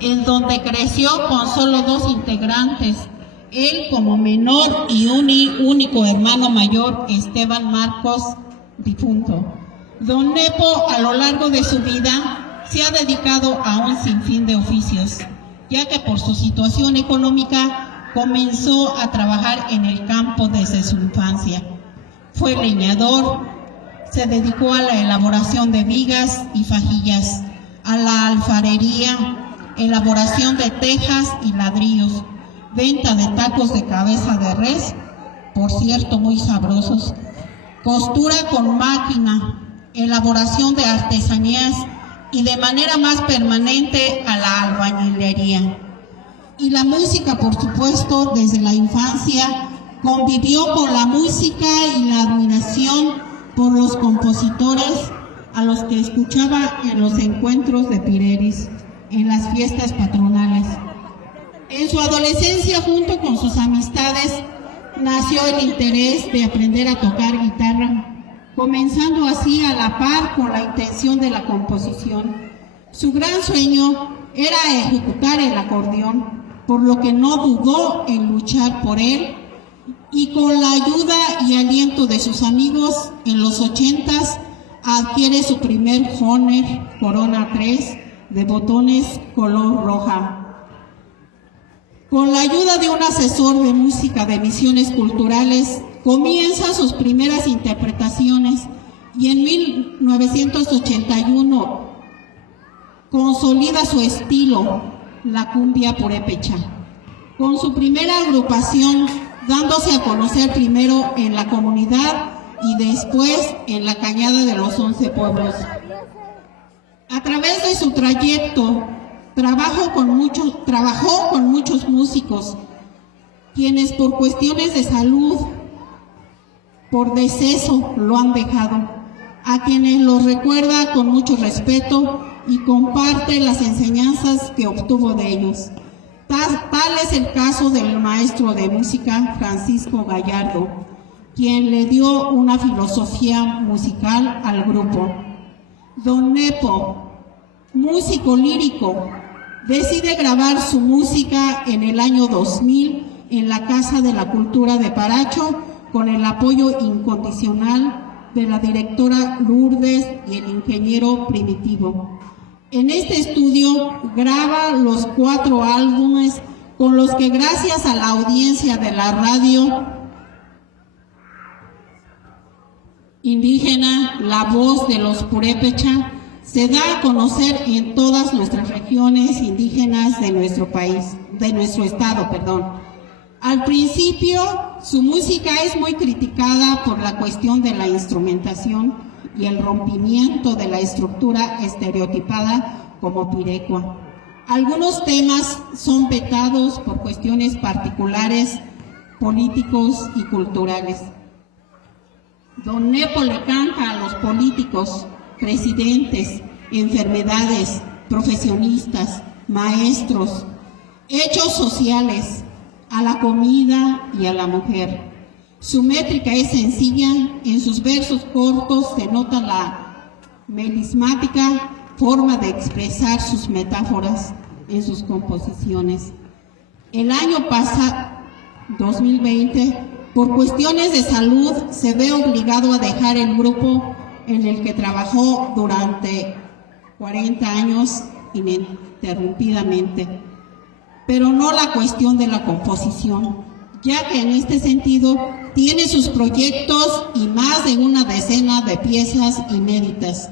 en donde creció con solo 2 integrantes, él como menor y único hermano mayor, Esteban Marcos, difunto. Don Nepo, a lo largo de su vida, se ha dedicado a un sinfín de oficios, ya que por su situación económica comenzó a trabajar en el campo desde su infancia. Fue leñador, se dedicó a la elaboración de vigas y fajillas, a la alfarería, elaboración de tejas y ladrillos, venta de tacos de cabeza de res, por cierto muy sabrosos, costura con máquina, elaboración de artesanías y de manera más permanente a la albañilería. Y la música, por supuesto, desde la infancia convivió con la música y la admiración por los compositores a los que escuchaba en los encuentros de Pireris, en las fiestas patronales. En su adolescencia, junto con sus amistades, nació el interés de aprender a tocar guitarra, comenzando así a la par con la intención de la composición. Su gran sueño era ejecutar el acordeón, por lo que no dudó en luchar por él, y con la ayuda y aliento de sus amigos, en los 80s adquiere su primer Hohner Corona 3 de botones color roja. Con la ayuda de un asesor de música de Misiones Culturales, comienza sus primeras interpretaciones y en 1981 consolida su estilo, la cumbia purépecha, con su primera agrupación dándose a conocer primero en la comunidad y después en la Cañada de los 11 Pueblos. A través de su trayecto, trabajó con muchos músicos, quienes por cuestiones de salud, por deceso, lo han dejado, a quienes los recuerda con mucho respeto y comparte las enseñanzas que obtuvo de ellos. Tal es el caso del maestro de música Francisco Gallardo, quien le dio una filosofía musical al grupo. Don Nepo, músico lírico, decide grabar su música en el año 2000 en la Casa de la Cultura de Paracho, con el apoyo incondicional de la directora Lourdes y el ingeniero Primitivo. En este estudio graba los 4 álbumes con los que, gracias a la audiencia de la radio indígena, La Voz de los Purépecha, se da a conocer en todas nuestras regiones indígenas de nuestro país, de nuestro estado, perdón. Al principio, su música es muy criticada por la cuestión de la instrumentación y el rompimiento de la estructura estereotipada como pirecua. Algunos temas son vetados por cuestiones particulares, políticos y culturales. Don Nepo le canta a los políticos, presidentes, enfermedades, profesionistas, maestros, hechos sociales, a la comida y a la mujer. Su métrica es sencilla, en sus versos cortos se nota la melismática forma de expresar sus metáforas en sus composiciones. El año pasado, 2020, por cuestiones de salud, se ve obligado a dejar el grupo en el que trabajó durante 40 años ininterrumpidamente, pero no la cuestión de la composición, ya que en este sentido tiene sus proyectos y más de una decena de piezas inéditas.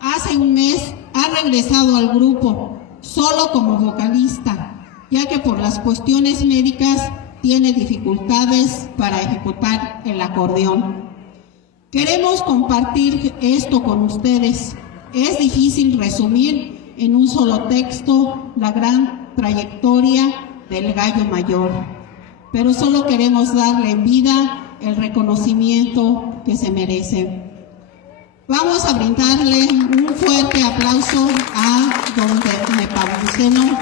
Hace un mes ha regresado al grupo, solo como vocalista, ya que por las cuestiones médicas tiene dificultades para ejecutar el acordeón. Queremos compartir esto con ustedes. Es difícil resumir en un solo texto la gran trayectoria del Gallo Mayor, pero solo queremos darle en vida el reconocimiento que se merece. Vamos a brindarle un fuerte aplauso a don Nepomuceno